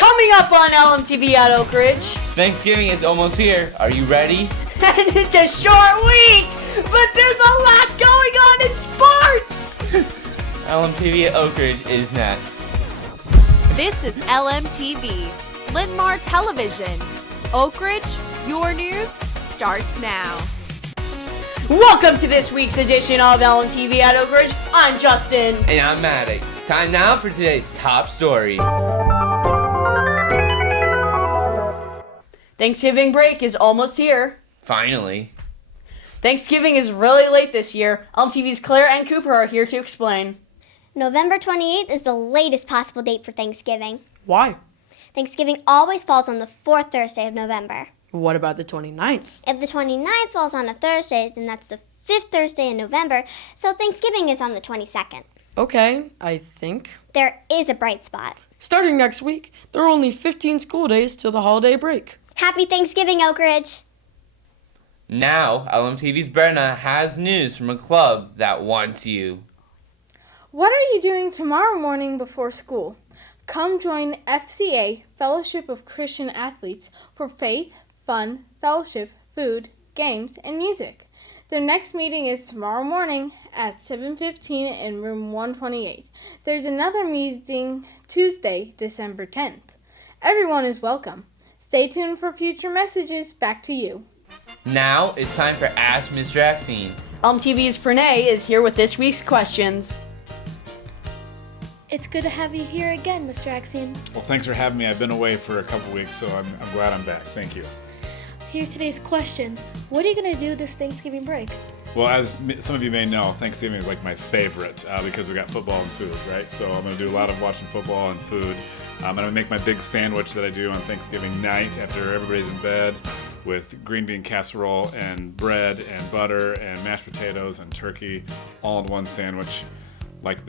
Coming up on LMTV at Oak Ridge. Thanksgiving is almost here. Are you ready? And it's a short week, but there's a lot going on in sports. LMTV at Oak Ridge is next. This is LMTV, Linn-Mar Television. Oak Ridge, your news starts now. Welcome to this week's edition of LMTV at Oak Ridge. I'm Justin. And I'm Maddox. Time now for today's top story. Thanksgiving break is almost here. Finally. Thanksgiving is really late this year. LMTV's Claire and Cooper are here to explain. November 28th is the latest possible date for Thanksgiving. Why? Thanksgiving always falls on the fourth Thursday of November. What about the 29th? If the 29th falls on a Thursday, then that's the fifth Thursday in November, so Thanksgiving is on the 22nd. Okay, I think. There is a bright spot. Starting next week, there are only 15 school days till the holiday break. Happy Thanksgiving, Oak Ridge! Now, LMTV's Brenna has news from a club that wants you. What are you doing tomorrow morning before school? Come join FCA, Fellowship of Christian Athletes, for faith, fun, fellowship, food, games, and music. Their next meeting is tomorrow morning at 7:15 in room 128. There's another meeting Tuesday, December 10th. Everyone is welcome. Stay tuned for future messages. Back to you. Now, it's time for Ask Mr. Axine. LMTV's Pranay is here with this week's questions. It's good to have you here again, Mr. Axine. Well, thanks for having me. I've been away for a couple weeks, so I'm glad I'm back. Thank you. Here's today's question. What are you going to do this Thanksgiving break? Well, as some of you may know, Thanksgiving is like my favorite because we got football and food, right? So I'm going to do a lot of watching football and food. I'm going to make my big sandwich that I do on Thanksgiving night after everybody's in bed with green bean casserole and bread and butter and mashed potatoes and turkey all in one sandwich, like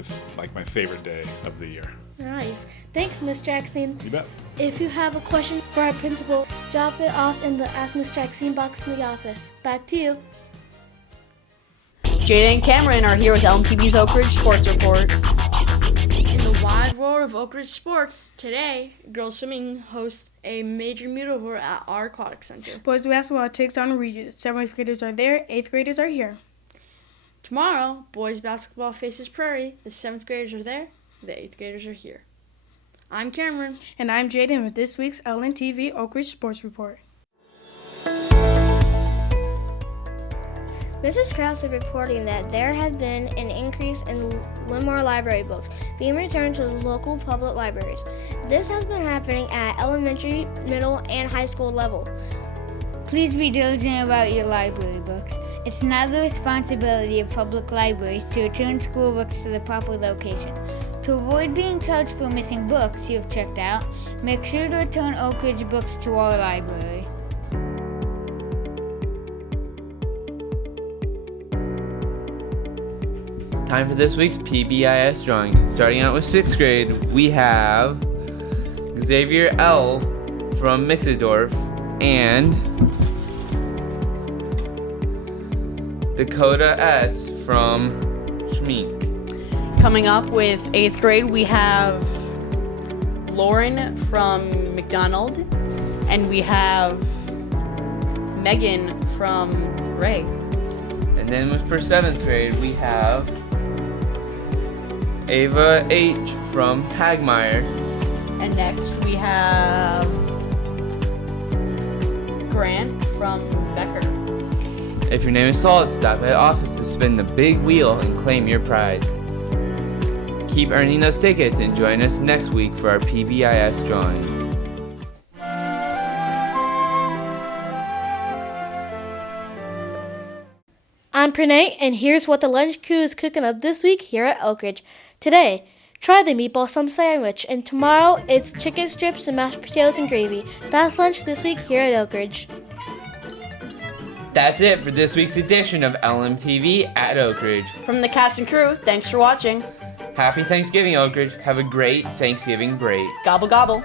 my favorite day of the year. Nice. Thanks, Mr. Axine. You bet. If you have a question for our principal, drop it off in the Ask Mr. Axine box in the office. Back to you. Jada and Cameron are here with LMTV's Oak Ridge Sports Report. In the wide world of Oak Ridge sports, today, girls swimming hosts a major meet over at our aquatic center. Boys basketball takes on Regis. 7th graders are there, 8th graders are here. Tomorrow, boys basketball faces Prairie. The 7th graders are there, the 8th graders are here. I'm Cameron. And I'm Jaden with this week's LNTV Oak Ridge Sports Report. Mrs. Krause is reporting that there has been an increase in Linn-Mar library books being returned to local public libraries. This has been happening at elementary, middle, and high school level. Please be diligent about your library books. It's now the responsibility of public libraries to return school books to the proper location. To avoid being charged for missing books you have checked out, make sure to return Oak Ridge books to our library. Time for this week's PBIS Drawing. Starting out with 6th grade, we have Xavier L. from Mixedorf and Dakota S. from Schmink. Coming up with 8th grade, we have Lauren from McDonald, and we have Megan from Ray. And then for 7th grade, we have Ava H. from Hagmeyer. And next we have Grant from Becker. If your name is called, stop by the office to spin the big wheel and claim your prize. Keep earning those tickets and join us next week for our PBIS Drawing. I'm Pranay, and here's what the lunch crew is cooking up this week here at Oak Ridge. Today, try the meatball sum sandwich, and tomorrow it's chicken strips and mashed potatoes and gravy. That's lunch this week here at Oak Ridge. That's it for this week's edition of LMTV at Oak Ridge. From the cast and crew, thanks for watching. Happy Thanksgiving, Oak Ridge. Have a great Thanksgiving break. Gobble gobble.